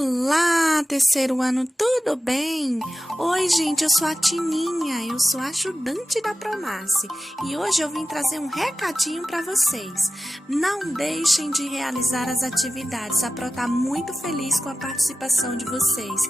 Olá, terceiro ano, tudo bem? Oi, gente, eu sou a Tininha, eu sou ajudante da Promace e hoje eu vim trazer um recadinho para vocês. Não deixem de realizar as atividades, a Pro tá muito feliz com a participação de vocês.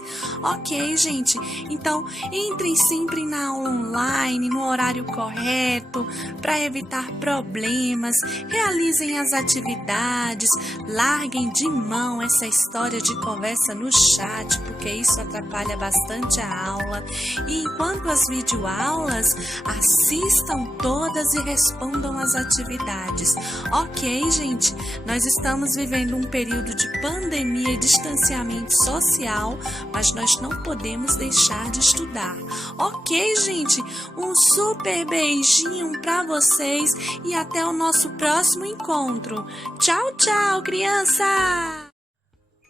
Ok, gente? Então, entrem sempre na aula online, no horário correto, para evitar problemas, realizem as atividades, larguem de mão essa história de conversa no chat, porque isso atrapalha bastante a aula. E enquanto as videoaulas, assistam todas e respondam as atividades. Ok, gente? Nós estamos vivendo um período de pandemia e distanciamento social, mas nós não podemos deixar de estudar. Ok, gente? Um super beijinho para vocês e até o nosso próximo encontro. Tchau, tchau, criança!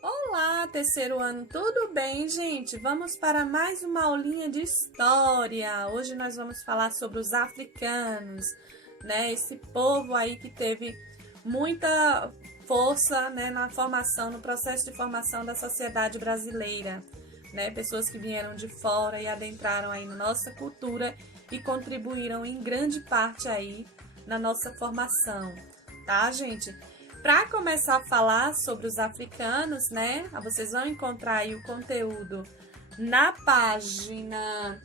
Olá, terceiro ano, tudo bem, gente? Vamos para mais uma aulinha de história. Hoje nós vamos falar sobre os africanos, né? Esse povo aí que teve muita força, né, na formação, no processo de formação da sociedade brasileira, né? Pessoas que vieram de fora e adentraram aí na nossa cultura e contribuíram em grande parte aí na nossa formação, tá, gente? Para começar a falar sobre os africanos, né? Vocês vão encontrar aí o conteúdo na página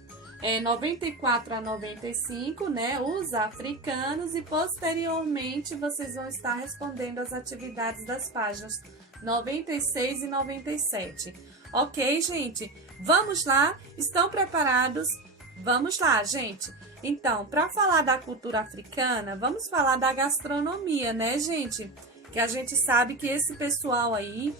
94 a 95, né? Os africanos, e posteriormente vocês vão estar respondendo as atividades das páginas 96 e 97. Ok, gente? Vamos lá? Estão preparados? Vamos lá, gente! Então, para falar da cultura africana, vamos falar da gastronomia, né, gente? Que a gente sabe que esse pessoal aí,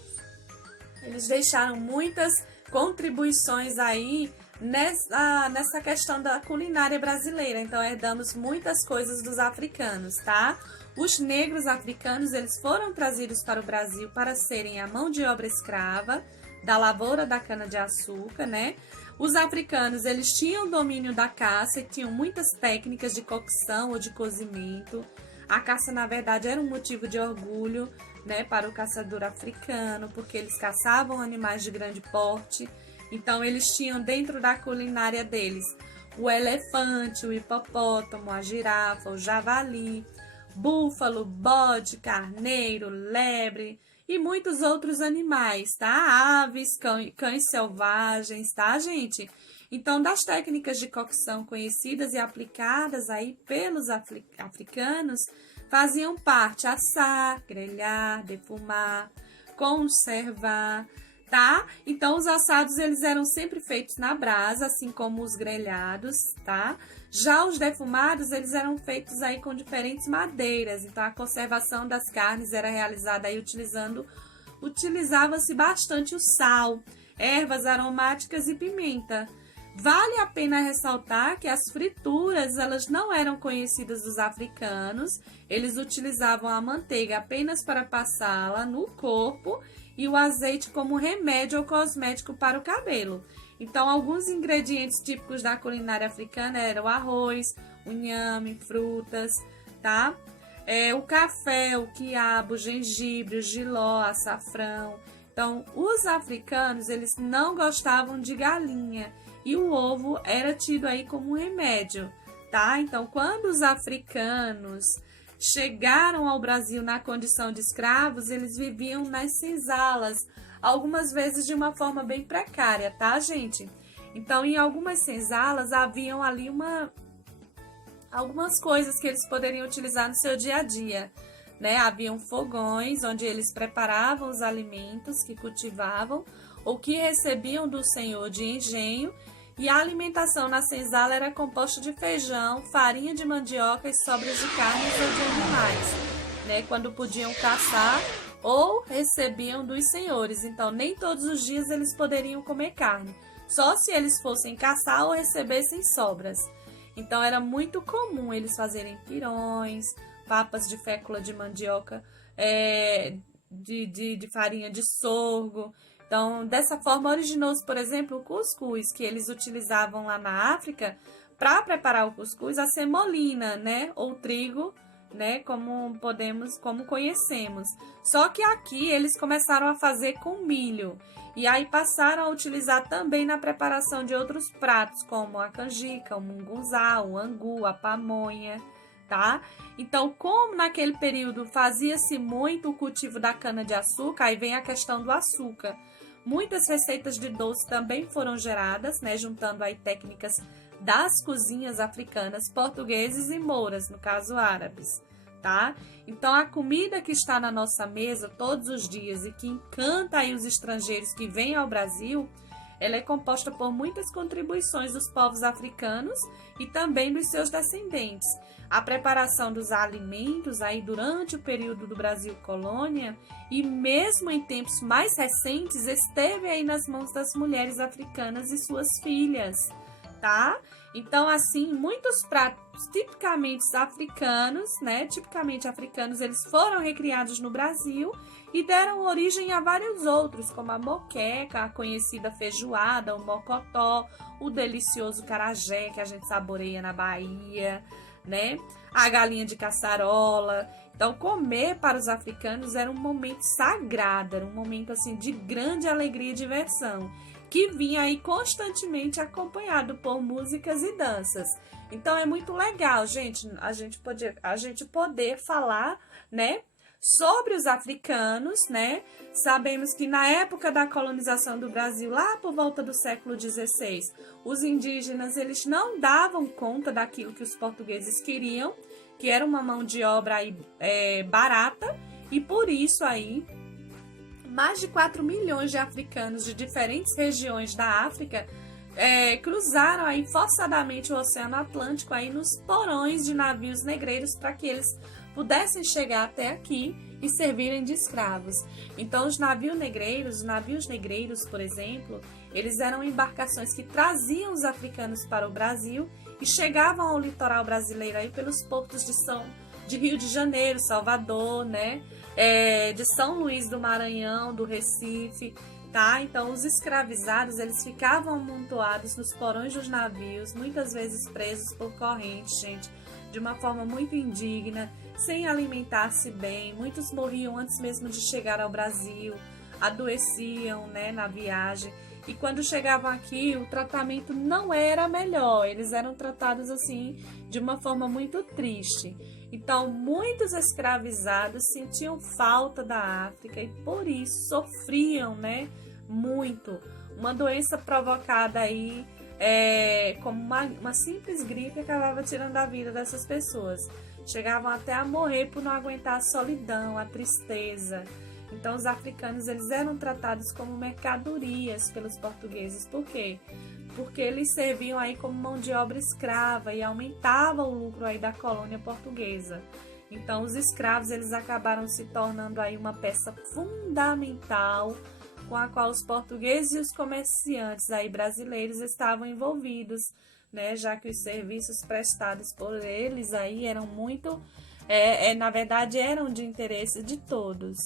eles deixaram muitas contribuições aí nessa questão da culinária brasileira. Então, herdamos muitas coisas dos africanos, tá? Os negros africanos, eles foram trazidos para o Brasil para serem a mão de obra escrava da lavoura da cana-de-açúcar, né? Os africanos, eles tinham domínio da caça e tinham muitas técnicas de cocção ou de cozimento. A caça, na verdade, era um motivo de orgulho, né, para o caçador africano, porque eles caçavam animais de grande porte. Então, eles tinham dentro da culinária deles o elefante, o hipopótamo, a girafa, o javali, búfalo, bode, carneiro, lebre e muitos outros animais, tá? Aves, cães selvagens, tá, gente? Então, das técnicas de cocção conhecidas e aplicadas aí pelos africanos, faziam parte assar, grelhar, defumar, conservar, tá? Então, os assados, eles eram sempre feitos na brasa, assim como os grelhados, tá? Já os defumados, eles eram feitos aí com diferentes madeiras. Então, a conservação das carnes era realizada aí utilizava-se bastante o sal, ervas aromáticas e pimenta. Vale a pena ressaltar que as frituras, elas não eram conhecidas dos africanos. Eles utilizavam a manteiga apenas para passá-la no corpo e o azeite como remédio ou cosmético para o cabelo. Então, alguns ingredientes típicos da culinária africana eram o arroz, o inhame, frutas, tá? O café, o quiabo, o gengibre, o jiló, açafrão. Então, os africanos, eles não gostavam de galinha. E o ovo era tido aí como um remédio, tá? Então, quando os africanos chegaram ao Brasil na condição de escravos, eles viviam nas senzalas, algumas vezes de uma forma bem precária, tá, gente? Então, em algumas senzalas, haviam ali algumas coisas que eles poderiam utilizar no seu dia a dia, né? Haviam fogões onde eles preparavam os alimentos que cultivavam ou que recebiam do senhor de engenho. E a alimentação na senzala era composta de feijão, farinha de mandioca e sobras de carnes ou de animais, né? Quando podiam caçar ou recebiam dos senhores. Então, nem todos os dias eles poderiam comer carne, só se eles fossem caçar ou recebessem sobras. Então, era muito comum eles fazerem pirões, papas de fécula de mandioca, de farinha de sorgo. Então, dessa forma, originou-se, por exemplo, o cuscuz, que eles utilizavam lá na África para preparar o cuscuz, a semolina, né? Ou trigo né, como conhecemos. Só que aqui eles começaram a fazer com milho. E aí passaram a utilizar também na preparação de outros pratos, como a canjica, o mungunzá, o angu, a pamonha, tá? Então, como naquele período fazia-se muito o cultivo da cana-de-açúcar, aí vem a questão do açúcar. Muitas receitas de doce também foram geradas, né, juntando aí técnicas das cozinhas africanas, portugueses e mouras, no caso árabes, tá? Então, a comida que está na nossa mesa todos os dias e que encanta aí os estrangeiros que vêm ao Brasil, ela é composta por muitas contribuições dos povos africanos e também dos seus descendentes. A preparação dos alimentos aí durante o período do Brasil colônia e mesmo em tempos mais recentes esteve aí nas mãos das mulheres africanas e suas filhas, tá? Então, assim, muitos pratos tipicamente africanos, né? Tipicamente africanos, eles foram recriados no Brasil e deram origem a vários outros, como a moqueca, a conhecida feijoada, o mocotó, o delicioso carajé, que a gente saboreia na Bahia, né? A galinha de caçarola. Então, comer para os africanos era um momento sagrado, era um momento, assim, de grande alegria e diversão, que vinha aí constantemente acompanhado por músicas e danças. Então é muito legal, gente, a gente poder falar, né, sobre os africanos, né? Sabemos que na época da colonização do Brasil, lá por volta do século XVI, os indígenas eles não davam conta daquilo que os portugueses queriam, que era uma mão de obra aí, barata, e por isso aí mais de 4 milhões de africanos de diferentes regiões da África cruzaram aí forçadamente o Oceano Atlântico aí nos porões de navios negreiros para que eles pudessem chegar até aqui e servirem de escravos. Então, os navios negreiros, por exemplo, eles eram embarcações que traziam os africanos para o Brasil e chegavam ao litoral brasileiro aí pelos portos de Rio de Janeiro, Salvador, né? De São Luís do Maranhão, do Recife, tá? Então, os escravizados, eles ficavam amontoados nos porões dos navios, muitas vezes presos por correntes, gente, de uma forma muito indigna, sem alimentar-se bem. Muitos morriam antes mesmo de chegar ao Brasil, adoeciam, né, na viagem. E quando chegavam aqui, o tratamento não era melhor, eles eram tratados assim de uma forma muito triste. Então, muitos escravizados sentiam falta da África e por isso sofriam, né, muito. Uma doença provocada aí como uma simples gripe acabava tirando a vida dessas pessoas. Chegavam até a morrer por não aguentar a solidão, a tristeza. Então, os africanos eles eram tratados como mercadorias pelos portugueses. Por quê? Porque eles serviam aí como mão de obra escrava e aumentavam o lucro aí da colônia portuguesa. Então, os escravos eles acabaram se tornando aí uma peça fundamental com a qual os portugueses e os comerciantes aí brasileiros estavam envolvidos, né? Já que os serviços prestados por eles aí eram muito, na verdade, eram de interesse de todos.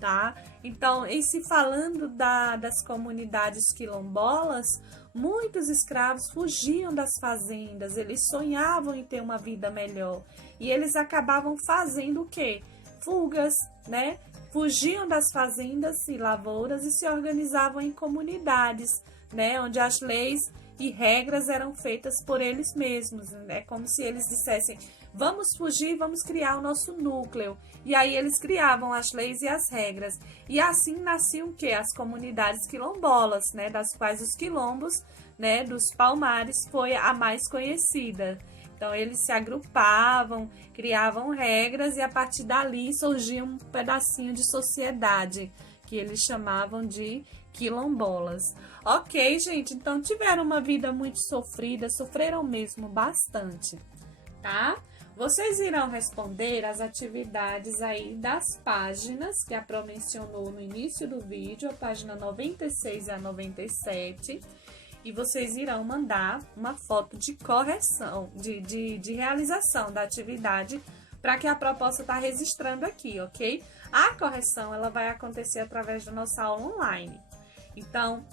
Tá? Então, em se falando das comunidades quilombolas, muitos escravos fugiam das fazendas, eles sonhavam em ter uma vida melhor e eles acabavam fazendo o quê? Fugas, né? Fugiam das fazendas e lavouras e se organizavam em comunidades, né? Onde as leis e regras eram feitas por eles mesmos. É como se eles dissessem: vamos fugir, vamos criar o nosso núcleo. E aí eles criavam as leis e as regras. E assim nasciam o quê? As comunidades quilombolas, né? Das quais os quilombos, né, dos Palmares foi a mais conhecida. Então eles se agrupavam, criavam regras e a partir dali surgia um pedacinho de sociedade que eles chamavam de quilombolas. Ok, gente, então tiveram uma vida muito sofrida, sofreram mesmo bastante, tá? Vocês irão responder as atividades aí das páginas que a Pro mencionou no início do vídeo, a página 96 e a 97, e vocês irão mandar uma foto de correção, de realização da atividade para que a Pro possa estar registrando aqui, ok? A correção, ela vai acontecer através da nossa aula online. Então,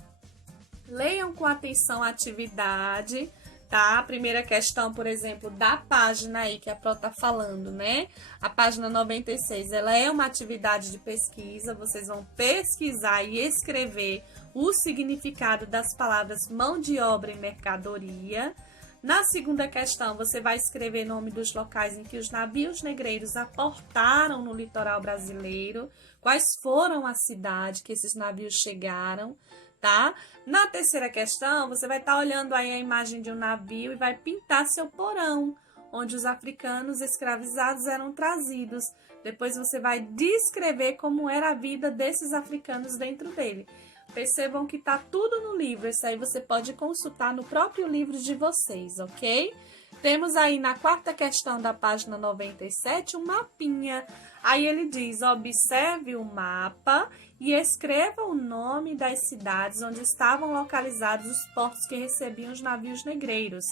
leiam com atenção a atividade, tá? A primeira questão, por exemplo, da página aí que a Pro tá falando, né? A página 96, ela é uma atividade de pesquisa, vocês vão pesquisar e escrever o significado das palavras mão de obra e mercadoria. Na segunda questão, você vai escrever o nome dos locais em que os navios negreiros aportaram no litoral brasileiro, quais foram as cidades que esses navios chegaram, tá? Na terceira questão, você vai estar olhando aí a imagem de um navio e vai pintar seu porão, onde os africanos escravizados eram trazidos. Depois você vai descrever como era a vida desses africanos dentro dele. Percebam que tá tudo no livro, isso aí você pode consultar no próprio livro de vocês, ok? Temos aí na quarta questão da página 97 um mapinha. Aí ele diz, observe o mapa e escreva o nome das cidades onde estavam localizados os portos que recebiam os navios negreiros.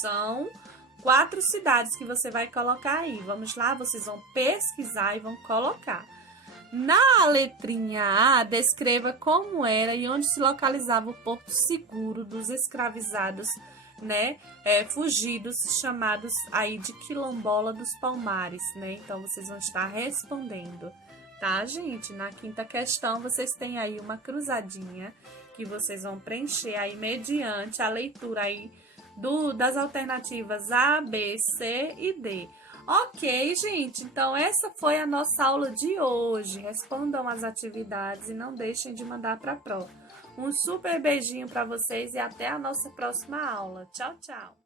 São 4 cidades que você vai colocar aí. Vamos lá, vocês vão pesquisar e vão colocar. Na letrinha A, descreva como era e onde se localizava o porto seguro dos escravizados, né, fugidos, chamados aí de Quilombola dos Palmares, né? Então, vocês vão estar respondendo, tá, gente? Na quinta questão, vocês têm aí uma cruzadinha que vocês vão preencher aí mediante a leitura aí das alternativas A, B, C e D. Ok, gente, então essa foi a nossa aula de hoje. Respondam as atividades e não deixem de mandar para a Pro. Um super beijinho para vocês e até a nossa próxima aula. Tchau, tchau!